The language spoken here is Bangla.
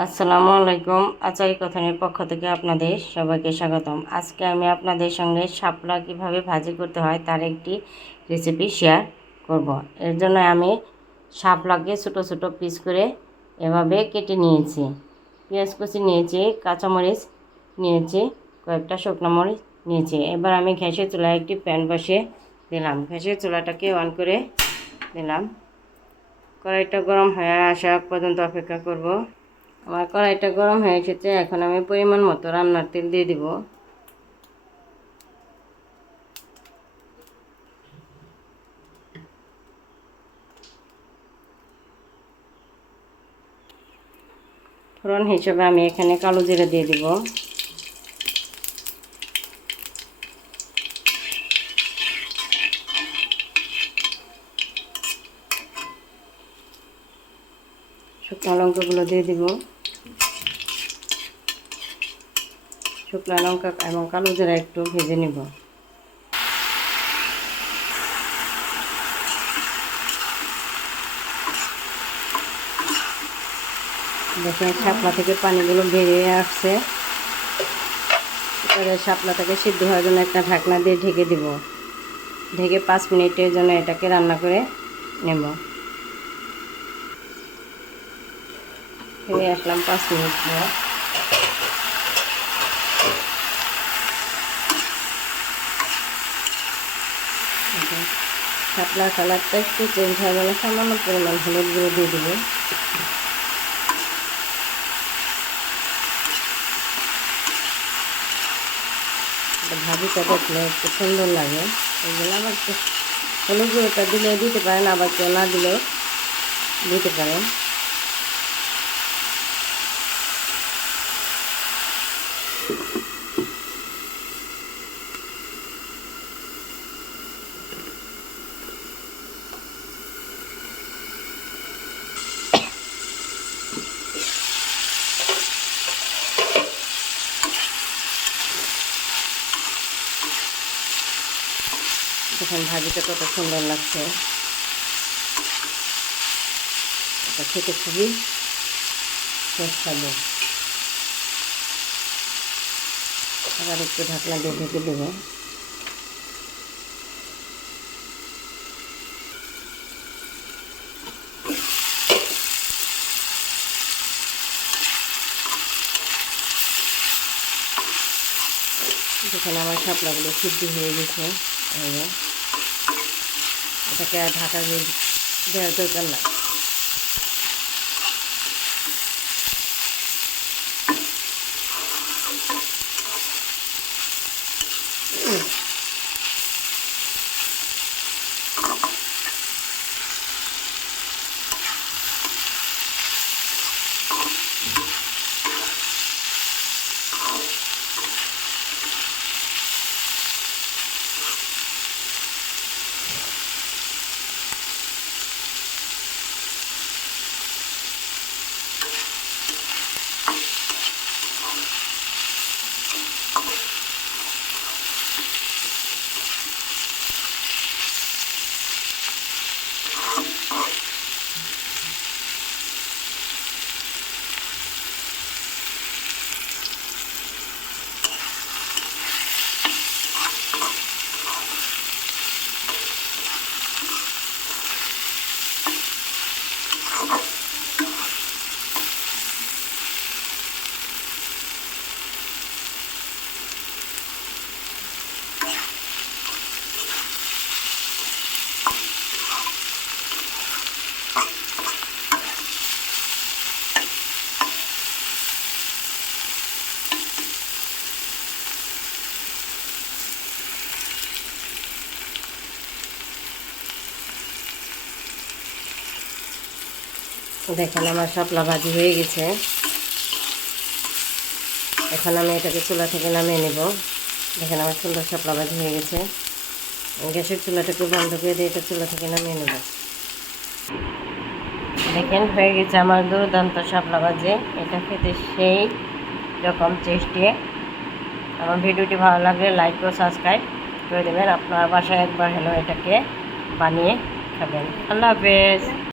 আসসালামু আলাইকুম। আচারি কথানের পক্ষ থেকে আপনাদের সবাইকে স্বাগতম। আজকে আমি আপনাদের সঙ্গে শাপলা কীভাবে ভাজি করতে হয় তার একটি রেসিপি শেয়ার করব। এর জন্য আমি শাপলাকে ছোটো ছোটো পিস করে এভাবে কেটে নিয়েছি। পেঁয়াজ কুচি নিয়েছি, কাঁচামরিচ নিয়েছি, কয়েকটা শুকনো মরিচ নিয়েছি। এবার আমি গ্যাসের চুলায় একটি প্যান বসিয়ে দিলাম। গ্যাসের চুলাটাকে অন করে দিলাম। কড়াইটা গরম হয়ে আসা পর্যন্ত অপেক্ষা করব। আমার কড়াইটা গরম হয়ে এসেছে। এখন আমি পরিমাণ মতো রান্নার তেল দিয়ে দিব। ফোড়ন হিসেবে আমি এখানে কালো জিরা দিয়ে দিব। শুকনো লঙ্কাগুলো দিয়ে দিব। শুকনো লঙ্কা এবং কালো জিরা একটু ভেজে নিব। দেখেন শাপলা থেকে পানিগুলো বেরিয়ে আসছে। এবারে শাপলাটাকে সিদ্ধ হওয়ার জন্য একটা ঢাকনা দিয়ে ঢেকে দিব। ঢেকে 5 মিনিটের জন্য এটাকে রান্না করে নেব। ফিরে আসলাম 5 মিনিট পর। শাপলার কালারটা একটু চেঞ্জ হয়ে গেলে সামান্য পরিমাণ হলুদ গুঁড়ো দিয়ে দিব। ভাজিটা দেখলে একটু সুন্দর লাগে, এই জন্য আবার হলুদ গুঁড়োটা দিলে দিতে পারেন, আবার কেউ না দিলেও দিতে পারেন। দেখুন ভাজিটা কত সুন্দর লাগছে। এটা খেতে খুবই সুস্বাদু। আবার একটু ঢাকনা দিয়ে ঢেকে দেবো। যেখানে আমার শাপলাগুলো সিদ্ধ হয়ে গেছে, এটাকে আর ঢাকা দিয়ে দেওয়ার দরকার না। দেখেন আমার শাপলা ভাজি হয়ে গেছে। এখন আমি এটাকে চুলা থেকে নামিয়ে নেব। দেখেন আমার সুন্দর শাপলা ভাজি হয়ে গেছে। গ্যাসের চুলাটাকে বন্ধ করে দিয়ে এটা চুলা থেকে নামিয়ে নেব। দেখেন হয়ে গেছে আমার দুর্দান্ত শাপলা ভাজি। এটা খেতে সেই রকম টেস্টি। আমার ভিডিওটি ভালো লাগলে লাইক ও সাবস্ক্রাইব করে দেবেন। আপনার বাসায় একবার হলেও এটাকে বানিয়ে খাবেন। আল্লাহ হাফেজ।